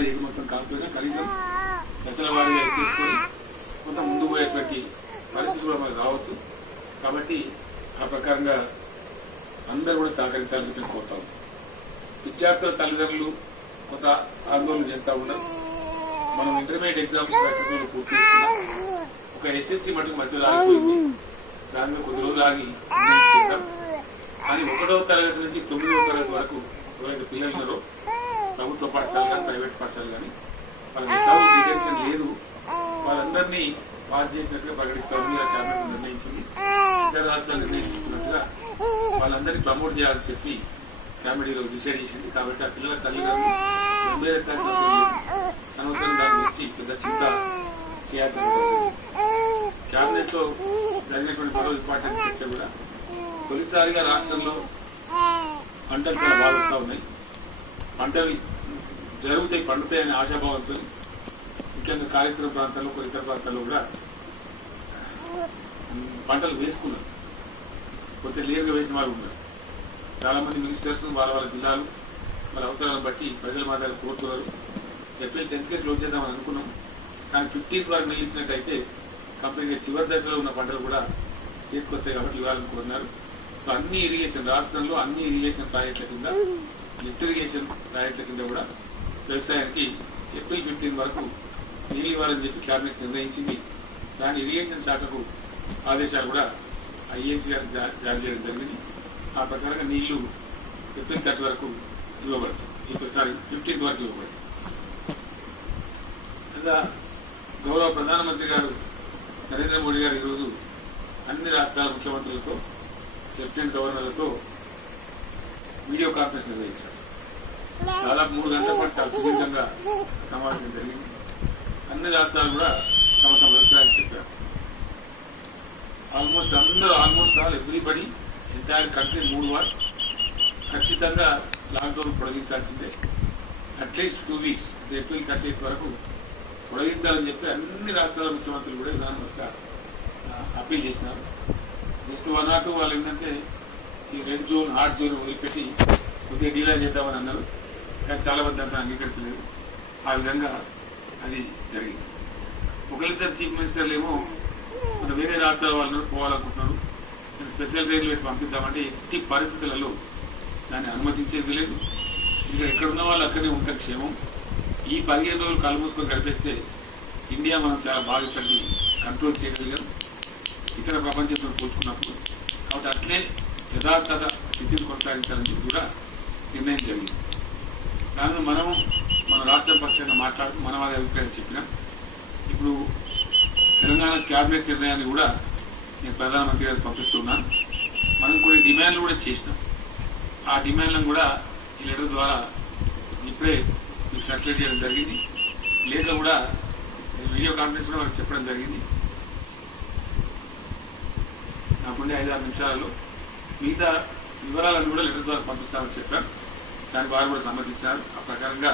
ఒకేసారి ఏది మొత్తం కాకపోయినా కనీసం దశల వారీగా తీసుకొని కొంత ముందు పోయేటువంటి పరిస్థితులు మనకు రావచ్చు. కాబట్టి ఆ ప్రకారంగా అందరూ కూడా సహకరించాలని చెప్పి కోరుతాం. విద్యార్థుల తల్లిదండ్రులు కొంత ఆందోళన చేస్తా ఉన్నారు. మనం ఇంటర్మీడియట్ ఎగ్జామ్స్ పూర్తి చేసుకున్నాం. ఒక ఎస్ఎస్సీ మటుకు మధ్యలో ఆగిపోయింది. దానిలో కొద్ది రోజులు ఆగి చేద్దాం. కానీ 1వ తరగతి నుంచి 9వ తరగతి వరకు ఎవరైతే పిల్లలు ఉన్నారో ప్రభుత్వ పాఠశాల కానీ ప్రైవేట్ పాఠశాల కానీ వాళ్ళకి చదువు డిటెన్షన్ లేదు, వాళ్ళందరినీ పాస్ చేసినట్టుగా ప్రకటిస్తామని క్యాబినెట్ నిర్ణయించింది. ఇతర రాష్ట్రాలు నిర్ణయించుకున్నట్టుగా వాళ్ళందరినీ ప్రమోట్ చేయాలని చెప్పి క్యాబినెట్ ఈరోజు డిసైడ్ చేసింది. కాబట్టి ఆ పిల్లల తల్లిదండ్రులు 80 సంవత్సరం దాని గురించి పెద్ద చింత చేయాల్సిన క్యాబినెట్ లో జరిగినటువంటి మరో ఇంపార్టెంట్ చర్చ కూడా తొలిసారిగా రాష్ట్రంలో పంటలు చాలా బాగా వస్తా ఉన్నాయి. పంటలు జరుగుతాయి, పండుతాయనే ఆశాభావంతో ముఖ్యంగా కార్యక్రమ ప్రాంతాల్లో కొన్ని ఇతర ప్రాంతాల్లో కూడా పంటలు వేసుకున్నారు. కొంచెం లేరుగా వేసిన వాళ్ళు ఉన్నారు. చాలా మంది మినిస్టర్స్ వాళ్ళ జిల్లాలు వాళ్ళ అవసరాలను బట్టి ప్రజల మాట్లాడి కోరుతున్నారు. ఏప్రిల్ 10కే క్లోజ్ చేద్దామని అనుకున్నాం. కానీ 15th వరకు నిలిచినట్టయితే కంపెనీ చివరి దశలో ఉన్న పంటలు కూడా చేతికొస్తాయి కాబట్టి ఇవ్వాలని కోరుతున్నారు. సో అన్ని ఇరిగేషన్ రాష్ట్రంలో అన్ని ఇరిగేషన్ ప్రాజెక్టుల కింద లిఫ్ట్ ఇరిగేషన్ ప్రాజెక్టుల కింద కూడా వ్యవసాయానికి ఏప్రిల్ 15 వరకు నీళ్లు ఇవ్వాలని చెప్పి క్యాబినెట్ నిర్ణయించింది. దాని ఇరిగేషన్ శాఖకు ఆదేశాలు కూడా ఐఏసీ గారు జారీ చేయడం జరిగింది. ఆ ప్రకారంగా నీళ్లు ఏప్రిల్ 30 వరకు ఇవ్వబడతాయి. ఈసారి 15 వరకు ఇవ్వబడతాయి. ఇంకా గౌరవ ప్రధానమంత్రి గారు నరేంద్ర మోడీ గారు ఈరోజు అన్ని రాష్ట్రాల ముఖ్యమంత్రులతో లెఫ్టినెంట్ గవర్నర్లతో వీడియో కాన్ఫరెన్స్ నిర్వహించారు. దాదాపు 3 గంటల పాటు చాలా సుదీర్ఘంగా సమావేశం జరిగింది. అన్ని రాష్ట్రాలు కూడా తమ తమ అభిప్రాయాలు చెప్పారు. Almost all everybody entire country 3 war ఖచ్చితంగా లాక్డౌన్ పొడిగించాల్సిందే. అట్లీస్ట్ 2 weeks ఏప్రిల్ 30 వరకు పొడిగించాలని చెప్పి అన్ని రాష్ట్రాల ముఖ్యమంత్రులు కూడా విధానంగా అప్పీల్ చేసినారు. జస్ట్ 1 or 2 వాళ్ళు ఏంటంటే ఈ రెడ్ జోన్ హాట్ జోన్ వదిలిపెట్టి కొద్దిగా డీలా చేద్దామని అన్నారు. కానీ చాలా మంది అంతా అంగీకరించలేదు. ఆ విధంగా అది జరిగింది. ఒకరిద్దరు చీఫ్ మినిస్టర్లు ఏమో మన వేరే రాష్ట్రాల వాళ్ళని పోవాలనుకుంటున్నారు, స్పెషల్ రైల్వే పంపిద్దామంటే ఎట్టి పరిస్థితులలో దాన్ని అనుమతించేది లేదు. ఇంకా ఎక్కడున్న వాళ్ళు అక్కడే ఉంటారు క్షేమం. ఈ 15 రోజులు కళ్ళు మూసుకొని గడిపేస్తే ఇండియా మనం చాలా బాగా ఇక్కడికి కంట్రోల్ చేయగలిగాం ఇతర ప్రపంచంతో పోల్చుకున్నప్పుడు. కాబట్టి అట్లే యథార్థ స్థితిని కొనసాగించాలని చెప్పి కూడా నిర్ణయం జరిగింది. దానిలో మనం మన రాష్ట్రం పక్షంగా మాట్లాడుతూ మన వారి అభిప్రాయం చెప్పినాం. ఇప్పుడు తెలంగాణ క్యాబినెట్ నిర్ణయాన్ని కూడా నేను ప్రధానమంత్రి గారికి పంపిస్తున్నాను. మనం కొన్ని డిమాండ్లు కూడా చేసినాం. ఆ డిమాండ్లను కూడా ఈ లెటర్ ద్వారా ఇప్పుడే మీకు సర్క్యులేట్ చేయడం జరిగింది. లేఖ కూడా వీడియో కాన్ఫరెన్స్ కూడా వారికి చెప్పడం జరిగింది. నాకుండే 5-6 నిమిషాలలో మిగతా వివరాలను కూడా లెటర్ ద్వారా పంపిస్తామని చెప్పారు. దానికి వారు కూడా సమ్మతించారు. ఆ ప్రకారంగా